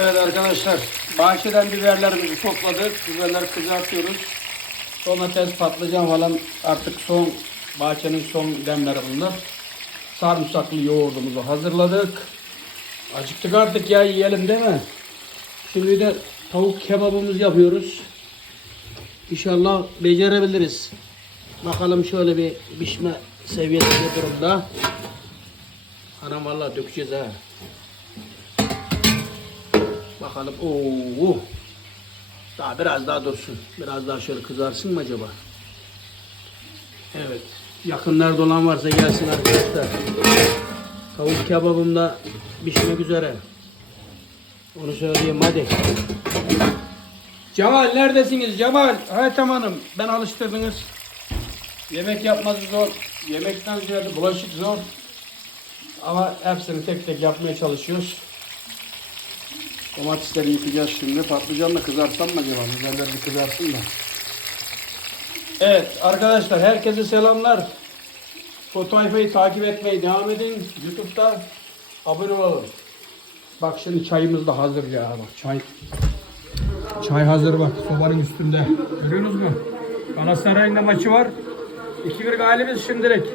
Evet arkadaşlar, bahçeden biberlerimizi topladık. Biberleri kızartıyoruz. Domates, patlıcan falan artık son bahçenin son demleri bunlar. Sarımsaklı yoğurdumuzu hazırladık. Acıktık artık ya yiyelim değil mi? Şimdi de tavuk kebabımız yapıyoruz. İnşallah becerebiliriz. Bakalım şöyle bir pişme seviyesi bir durumda. Anam vallahi dökeceğiz ha. Bakalım. Oo. Daha biraz daha dursun. Biraz daha şöyle kızarsın mı acaba? Evet. Yakınlarda olan varsa gelsin arkadaşlar. Tavuk kebabım da pişmek üzere. Onu söyleyeyim hadi. Cemal neredesiniz Cemal? Hayatım Hanım ben alıştırdınız. Yemek yapması zor. Yemekten ziyade bulaşık zor. Ama hepsini tek tek yapmaya çalışıyoruz. Domatesleri yıkayacağız şimdi. Patlıcanla kızartsam mı acaba? Biberler bir kızarsın da. Evet arkadaşlar herkese selamlar. Fotoğrafayı takip etmeyi devam edin. Youtube'da abone olun. Bak şimdi çayımız da hazır ya. Bak çay. Çay hazır bak sobanın üstünde. Görüyorsunuz mu? Galatasaray'ın da maçı var. 2-1 galibiz şimdilik.